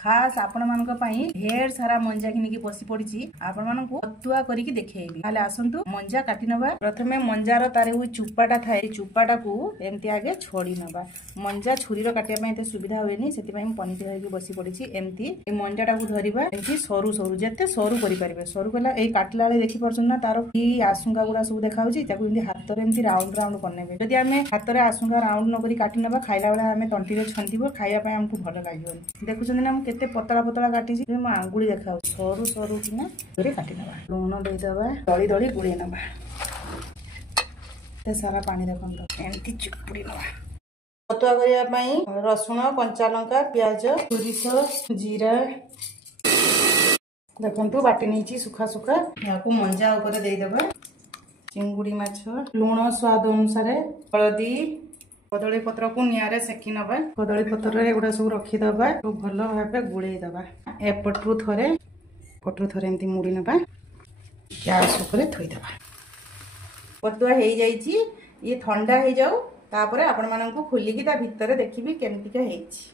खास आपण मानक पई ढेर सारा मंजा किनिकी बसी पड़ी आपण मानक पतुआ करिकी देखैबी ताले आसंतु मंजा काटी नबा। प्रथमे मंजार तारे हुई चुपाटा थाए चुपाटा को एमती आगे छोड़ी नबा। मंजा छुरी रो काटिया पई एते सुविधा होएनी सेति पई पनिकी होइकी बसी पड़ी एमती ए मंजाटा को धरिबा एमती सरू सरू जते सरू करि परिबे। सरू कला ए काटला वाले देखि परछन ना तारो की आसुंगा गुडा सब देखा होची ताको एमती हाथ रे एमती राउंड राउंड करनेबे। जदि हमें हाथ रे आसुंगा राउंड न करी काटी नबा खाइला बेला हमें तंटी रे छंदिबो खाइया पई हमकु भलो लागिबो। देखुछन ना केते पतला पतला काटी मो आंगुली देखा सरू सरू किना काटी नबा। लुण देदबा दली दली गुड़े नबा ते सारा पानी देखो एमती चिपुड़ी नबा। पतुआ करिया पई रसुण कंचा लंका प्याज सोरिष जीरा देखंतु बाटी नीची सुखा सुखा याकू मंजा ऊपर देदबा। चिंगुड़ी माछ लुण स्वाद अनुसार हलदी कदली पत्र को निआरे सेकी नबा। कदली पत्र रे एगुडा सब रखिदबा भल भाबे गुड़े दबा। एपटरू थरे पटरू थरे एमती मुड़ी नबा गैस ऊपर थोइदबा। पतुआ हेई जाईची ये ठंडा हे जाऊ तापरे आपण माननकु खोलिकी ता भितरे देखिबी केमतिका हेईची।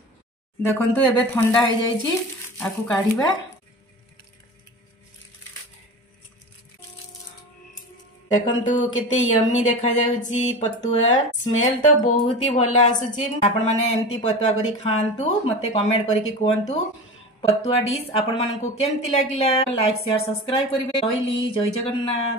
देखंतु एबे ठंडा हे जाईची आकु काढिबा। देखंतु केते यम्मी देखा जाउची पतुआ। स्मेल तो बहुत ही भल आसुची। आपण माने एमती पतुआ करी खांतु मते कमेंट करिके कहंतु पतुआ डिश आपण माननकु केमति लागिला। लाइक शेयर सब्सक्राइब करिवे। जय जगन्नाथ।